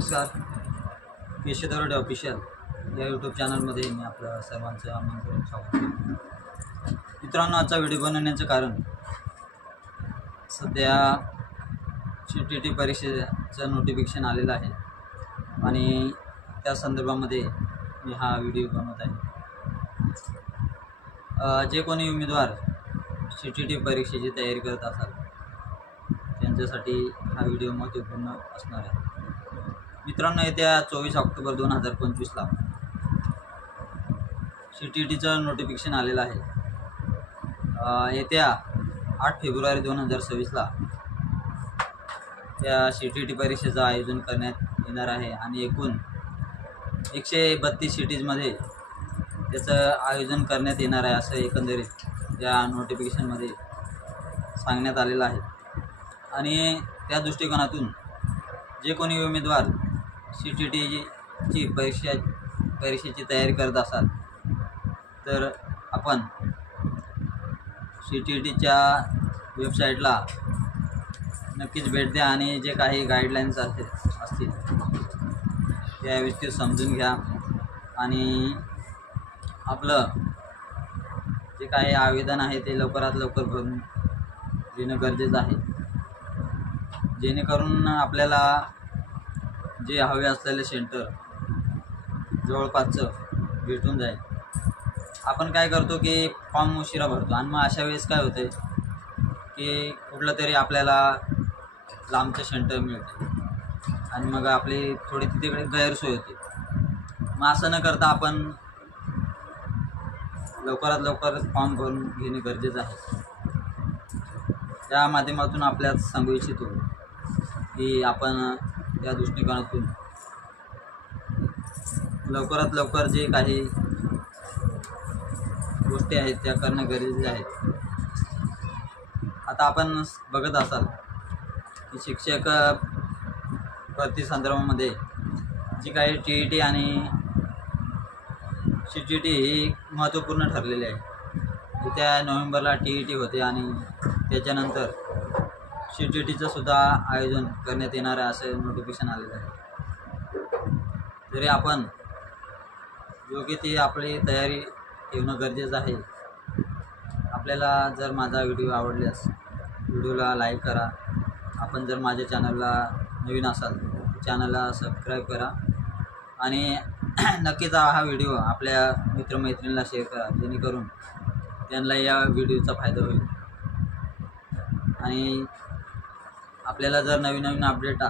नमस्कार. केशव दरोडे ऑफिशियल या यूट्यूब चॅनलमध्ये मी आपलं सर्वांचं आमंत्रण स्वागत करतो. मित्रांनो, आजचा व्हिडिओ बनवण्याचं कारण सध्या CTT परीक्षेचं नोटिफिकेशन आलेलं आहे आणि त्या संदर्भामध्ये मी हा व्हिडिओ बनवत आहे. जे कोणी उमेदवार CTT परीक्षेची तयारी करत असाल त्यांच्यासाठी हा व्हिडिओ महत्त्वपूर्ण असणार आहे. मित्रांनो, येत्या 24 ऑक्टोबर 2025ला CTTचं नोटिफिकेशन आलेलं आहे. येत्या 8 फेब्रुवारी 2026ला त्या CTT परीक्षेचं आयोजन करण्यात येणार आहे आणि एकूण 132 सिटीजमध्ये त्याचं आयोजन करण्यात येणार आहे असं एकंदरीत या नोटिफिकेशनमध्ये सांगण्यात आलेलं आहे. आणि त्या दृष्टिकोनातून जे कोणी उमेदवार CTTची परीक्षेची तयारी करत असाल तर आपण CTTच्या वेबसाईटला नक्कीच भेट द्या आणि जे काही गाईडलाईन्स असतील त्या व्यवस्थित समजून घ्या आणि आपलं जे काही आवेदन आहे ते लवकरात लवकर भरून देणं गरजेचं आहे, जेणेकरून आपल्याला जे हवे असलेले सेंटर जवळपासचं भेटून जाईल. आपण काय करतो की फॉर्म उशिरा भरतो आणि मग अशा वेळेस काय होते की कुठलं तरी आपल्याला लांबचं सेंटर मिळते आणि मग आपली थोडी तिकडे गैरसोय होते. मग असं न करता आपण लवकरात लवकर फॉर्म भरून घेणे गरजेचं आहे. त्या माध्यमातून आपल्याला सांगू इच्छितो की आपण या दृष्टिकोनातून लवकरात लवकर जे काही गोष्टी आहेत त्या करणं गरजेचे आहेत. आता आपण बघत असाल की शिक्षक भरती संदर्भामध्ये जी काही TET आणि CTT ही महत्त्वपूर्ण ठरलेली आहे. येत्या नोव्हेंबरला TET होते आणि त्याच्यानंतर CTTचं सुद्धा आयोजन करण्यात येणार आहे असं नोटिफिकेशन आलेलं आहे. तरी आपण योग्य ती आपली तयारी ठेवणं गरजेचं आहे. आपल्याला जर माझा व्हिडिओ आवडल्यास व्हिडिओला लाईक करा. आपण जर माझ्या चॅनलला नवीन असाल चॅनलला सबस्क्राईब करा आणि नक्कीच हा व्हिडिओ आपल्या मित्रमैत्रिणींना शेअर करा, जेणेकरून त्यांना या व्हिडिओचा फायदा होईल. आणि आपल्याला जर नवीन अपडेट